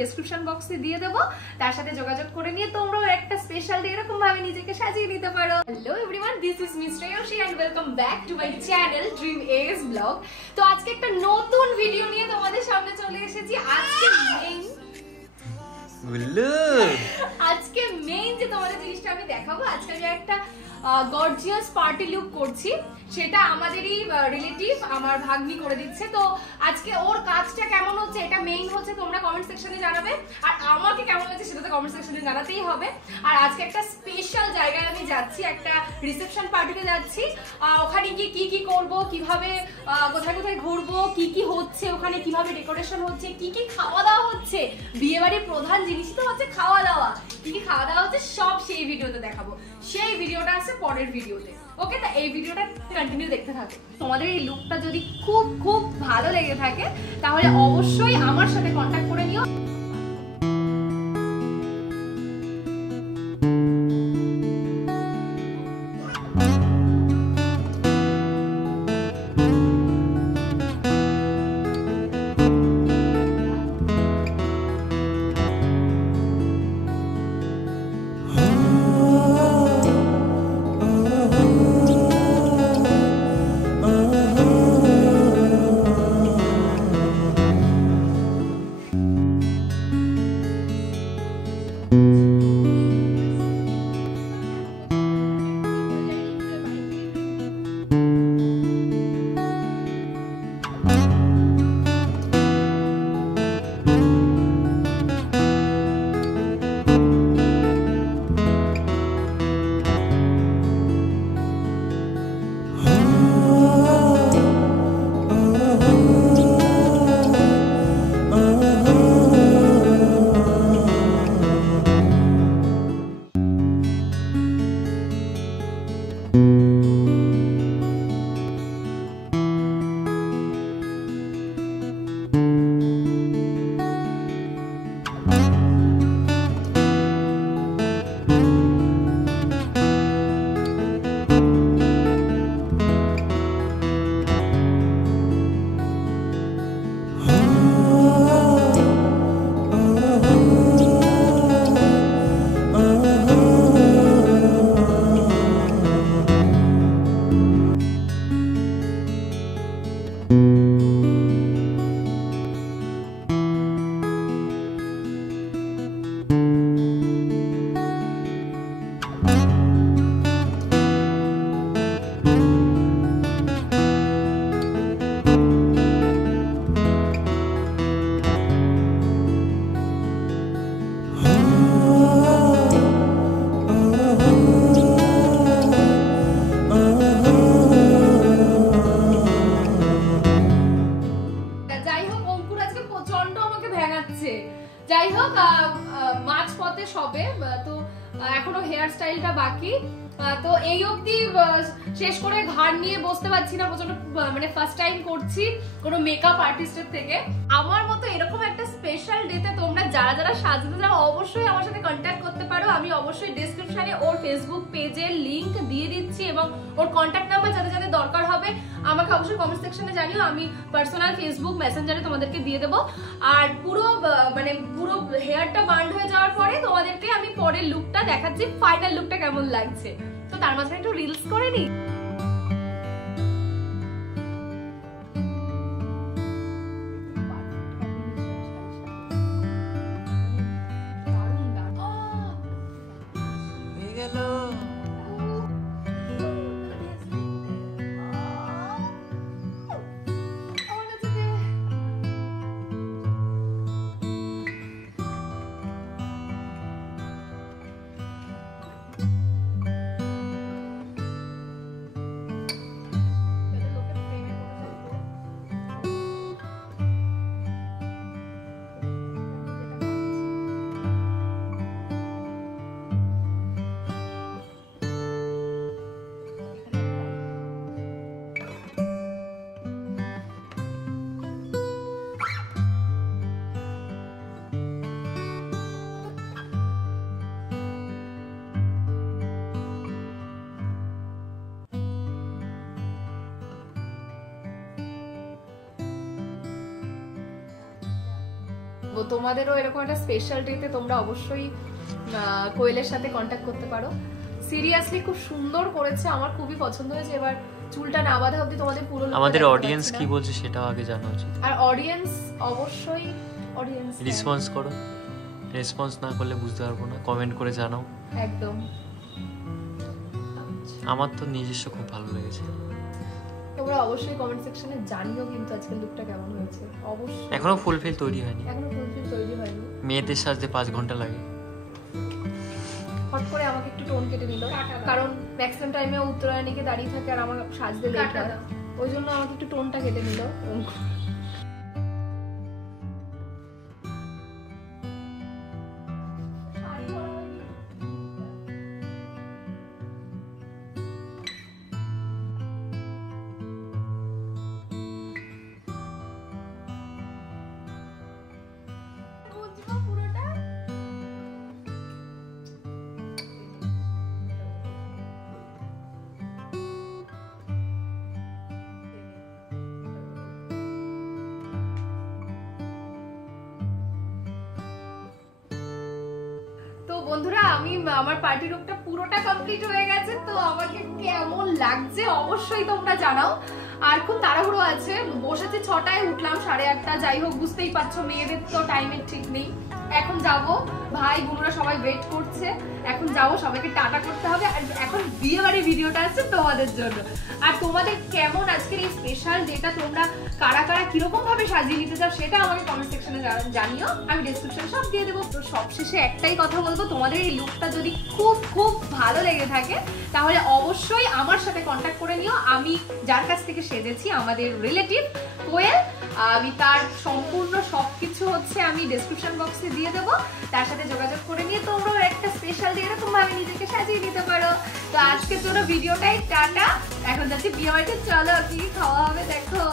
Description বক্সে দিয়ে দেবো, তার সাথে যোগাযোগ করে নিয়ে তোমরাও একটা স্পেশাল ডে এরকম ভাবে নিজেকে সাজিয়ে নিতে পারো। Hello everyone, this is miss Shreyasi and welcome back to my channel dreams blog. তো আজকে একটা নতুন ভিডিও নিয়ে তোমাদের সামনে চলে এসেছি। আজকে মেইন যে তোমাদের জিনিসটা আমি দেখাবো, আজকে আমি একটা গর্জিয়াস পার্টি লুক করছি, সেটা আমাদেরই রিলেটিভ আমার ভাগ্নি করে দিচ্ছে। তো আজকে ওর কাজটা কেমন হচ্ছে এটা মেইন হচ্ছে তোমরা কমেন্ট সেকশনে জানাবে, আর আমাকে কেমন হচ্ছে সেটা তো কমেন্ট সেকশনে জানাতেই হবে। আর আজকে একটা স্পেশাল জায়গায় আমি যাচ্ছি, একটা রিসেপশন পার্টিতে যাচ্ছি। ওখানে গিয়ে কি কি করব, কিভাবে কোথায় কোথায় ঘুরবো, কি কি হচ্ছে ওখানে, কিভাবে ডেকোরেশন হচ্ছে, কি কি খাওয়া দাওয়া হচ্ছে, বিয়ে বাড়ির প্রধান জিনিসই তো হচ্ছে খাওয়া দাওয়া, কি কি খাওয়া দাওয়া হচ্ছে সব সেই ভিডিওতে দেখাবো। সেই ভিডিওটা আছে পরের ভিডিওতে, ওকে? তা এই ভিডিওটা কন্টিনিউ দেখতে থাকো। তোমাদের এই লুকটা যদি খুব খুব ভালো লেগে থাকে তাহলে অবশ্যই আমার সাথে কন্ট্যাক্ট করে নিও। যাই হোক, মাঝ পথে সবে তো এখনো হেয়ার স্টাইলটা বাকি। তো এই অবধি শেষ করে ঘাড় নিয়ে বসতে পারছি না, প্রচন্ড মানে ফার্স্ট টাইম করছি কোনো মেকআপ আর্টিস্টের থেকে। আমার মতো এরকম একটা স্পেশাল ডেতে তোমরা যারা যারা সাজতে যাও অবশ্যই আমার সাথে কন্ট্যাক্ট করতে পারো। আমি অবশ্যই ডেসক্রিপশনে ওর ফেসবুক পেজের লিংক দিয়ে দিচ্ছি এবং ওর কন্ট্যাক্ট নাম্বার যাদের যাদের দরকার হবে আমাকে অবশ্যই কমেন্ট সেকশনে জানিও, আমি পার্সোনাল ফেসবুক মেসেঞ্জারে তোমাদেরকে দিয়ে দেবো। আর পুরো হেয়ারটা বান্ড হয়ে যাওয়ার পরে তোমাদেরকে আমি পরের লুকটা দেখাচ্ছি, ফাইনাল লুকটা কেমন লাগছে। তো তার মাঝখানে একটু রিলস করে নি। তোমাদেরও এরকম একটা স্পেশাল ডেতে তোমরা অবশ্যই কোয়েলের সাথে কন্ট্যাক্ট করতে পারো। সিরিয়াসলি খুব সুন্দর করেছে, আমার খুবই পছন্দ হয়েছে। এবার চুলটা না বাঁধা অবধি তোমাদের পুরো আমাদের অডিয়েন্স কি বলছে সেটাও আগে জানা উচিত। আর অডিয়েন্স অবশ্যই রেসপন্স করো, রেসপন্স না করলে বুঝতে পারবো না, কমেন্ট করে জানাও। একদম, আমার তো নিজস্ব খুব ভালো লেগেছে। তোমরা অবশ্যই কমেন্ট সেকশনে জানিও কিন্তু আজকের লুকটা কেমন হয়েছে। অবশ্যই এখনো ফুলফিল তৈরি হয়নি, মেয়েদের সাজতে 5 ঘন্টা লাগে। হট করে আমাকে একটু টোন কেটে নিল, কারণ ম্যাক্সিমাম টাইমে উত্তরায়ণীকে দাঁড়িয়ে থাকে আর আমার সাজতে লেট হয়, ওই জন্য আমাকে একটু টোনটা কেটে নিল। বন্ধুরা, আমি আমার পার্টি লুকটা পুরোটা কমপ্লিট হয়ে গেছে, তো আমাকে কেমন লাগছে অবশ্যই তোমরা জানাও। আর খুব তাড়াহুড়ো আছে, বসেছে 6টায়, উঠলাম 8:30। যাই হোক, বুঝতেই পারছো মেয়েদের তো টাইমের ঠিক নেই। এখন যাব, ভাই বোনরা সবাই ওয়েট করছে, এখন যাব, সবাইকে টাটা করতে হবে। আর এখন বিয়ে বাড়ির ভিডিওটা আছে তোমাদের জন্য। আর তোমাদের কেমন আজকের এই স্পেশাল ডেটা, তোমরা কারা কারা কিরকম ভাবে সাজিয়ে নিতে চাও সেটা আমাকে কমেন্ট সেকশনে জানিও, আমি ডেসক্রিপশনে সব দিয়ে দেবো। তো সবশেষে একটাই কথা বলবো, তোমাদের এই লুকটা যদি খুব খুব ভালো লেগে থাকে তাহলে অবশ্যই আমার সাথে কন্ট্যাক্ট করে নিও। আমি যার কাছ থেকে সেজেছি, আমাদের রিলেটিভ কোয়েল, আমি তার সম্পূর্ণ সবকিছু হচ্ছে আমি ডেসক্রিপশন বক্সে দিয়ে দেবো, তার সাথে যোগাযোগ করে নিয়ে তোমরাও একটা স্পেশাল ডে এরকম ভাবে নিজেকে সাজিয়ে নিতে পারো। তো আজকের জন্য ভিডিওটাই টাটা, এখন যাচ্ছি বিয়ে বাড়িতে, চলো কি খাওয়া হবে দেখো।